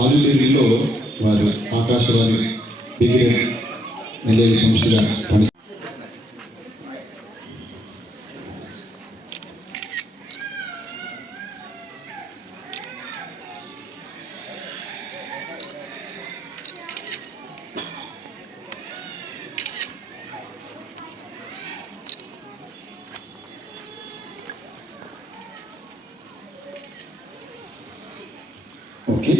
ఆడిటరీలో వారు ఆకాశవాణి డిగ్రీ నెల్లూరు సంస్థగా పని ఓకే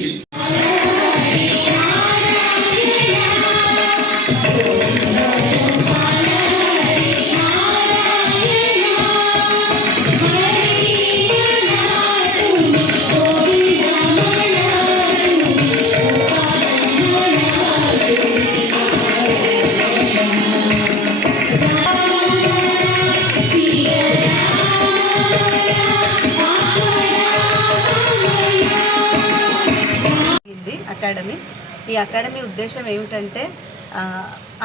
అకాడమీ. ఈ అకాడమీ ఉద్దేశం ఏమిటంటే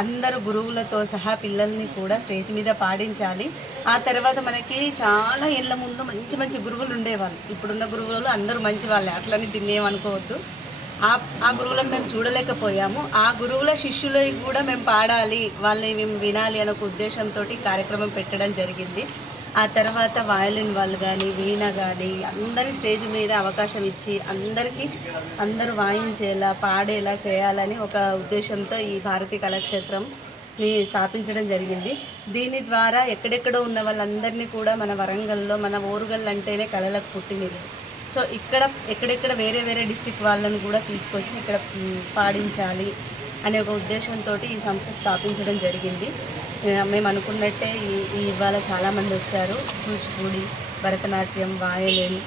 అందరు గురువులతో సహా పిల్లల్ని కూడా స్టేజ్ మీద పాడించాలి. ఆ తర్వాత మనకి చాలా ఏళ్ళ ముందు మంచి మంచి గురువులు ఉండేవాళ్ళు. ఇప్పుడున్న గురువులు అందరూ మంచి వాళ్ళే. అట్లని తినేమనుకోవద్దు ఆ ఆ గురువులను మేము చూడలేకపోయాము. ఆ గురువుల శిష్యులవి కూడా మేము పాడాలి. వాళ్ళని మేము వినాలి అనే ఒక ఉద్దేశంతో కార్యక్రమం పెట్టడం జరిగింది. ఆ తర్వాత వయలిన్ వాళ్ళు కానీ వీణ కానీ అందరి స్టేజ్ మీద అవకాశం ఇచ్చి అందరికీ అందరూ వాయించేలా పాడేలా చేయాలని ఒక ఉద్దేశంతో ఈ భారతీ కళాక్షేత్రంని స్థాపించడం జరిగింది. దీని ద్వారా ఎక్కడెక్కడో ఉన్న వాళ్ళందరినీ కూడా మన వరంగల్లో మన ఓరుగల్ అంటేనే కళలకు పుట్టినది సో ఇక్కడ ఎక్కడెక్కడ వేరే వేరే డిస్టిక్ వాళ్ళను కూడా తీసుకొచ్చి ఇక్కడ పాడించాలి అనే ఒక ఉద్దేశంతో ఈ సంస్థ స్థాపించడం జరిగింది. మేము అనుకున్నట్టే ఈ ఇవాళ చాలామంది వచ్చారు. కూచిపూడి భరతనాట్యం వాయలిన్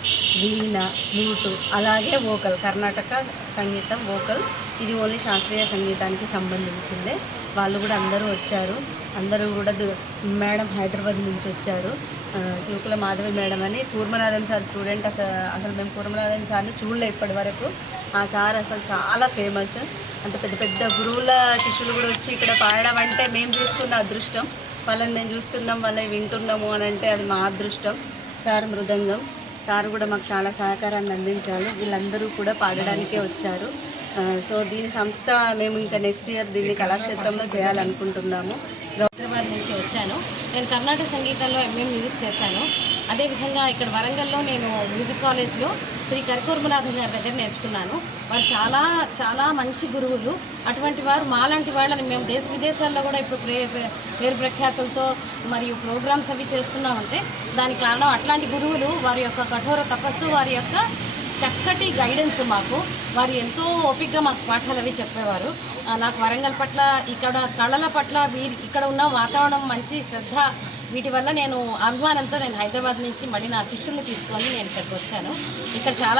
వీణ ఫ్లూటు అలాగే వోకల్ కర్ణాటక సంగీతం వోకల్. ఇది ఓన్లీ శాస్త్రీయ సంగీతానికి సంబంధించిందే. వాళ్ళు కూడా అందరూ వచ్చారు. అందరూ కూడా దు- మేడం హైదరాబాద్ నుంచి వచ్చారు. ఆ, చివుకుల మాధవి మేడం అని. కూర్మనాథన్ సార్ స్టూడెంట్ అసలు అసలు మేము కూర్మనాథన్ సార్ని చూడలే ఇప్పటి వరకు. ఆ సార్ అసలు చాలా ఫేమస్. అంత పెద్ద పెద్ద గురువుల శిష్యులు కూడా వచ్చి ఇక్కడ పాడడం అంటే మేము చూసుకున్న అదృష్టం. వాళ్ళని మేము చూస్తున్నాం వాళ్ళని వింటున్నాము అని అంటే అది మా అదృష్టం. సార్ మృదంగం. సార్ కూడా మాకు చాలా సహకారాన్ని అందించాలి వీళ్ళందరూ కూడా పాడడానికే వచ్చారు. సో దీని సంస్థ మేము ఇంకా నెక్స్ట్ ఇయర్ దీన్ని కళాక్షేత్రంలో చేయాలనుకుంటున్నాము. హైదరాబాద్ నుంచి వచ్చాను. నేను కర్ణాటక సంగీతంలో ఎంఏ మ్యూజిక్ చేశాను. అదేవిధంగా ఇక్కడ వరంగల్లో నేను మ్యూజిక్ కాలేజ్లో శ్రీ కరికూర్మనాథన్ గారి దగ్గర నేర్చుకున్నాను. వారు చాలా చాలా మంచి గురువులు. అటువంటి వారు మాలాంటి వాళ్ళని మేము దేశ విదేశాల్లో కూడా ఇప్పుడు ప్రే పేరు ప్రఖ్యాతులతో మరియు ప్రోగ్రామ్స్ అవి చేస్తున్నామంటే దానికి కారణం అట్లాంటి గురువులు వారి యొక్క కఠోర తపస్సు వారి యొక్క చక్కటి గైడెన్స్ మాకు. వారు ఎంతో ఓపికగా మాకు పాఠాలు అవి చెప్పేవారు. నాకు వరంగల్ పట్ల ఇక్కడ కళల పట్ల వీరి ఇక్కడ ఉన్న వాతావరణం మంచి శ్రద్ధ వీటి వల్ల నేను అభిమానంతో నేను హైదరాబాద్ నుంచి మళ్ళీ నా శిష్యుల్ని తీసుకొని నేను ఇక్కడికి వచ్చాను. ఇక్కడ చాలా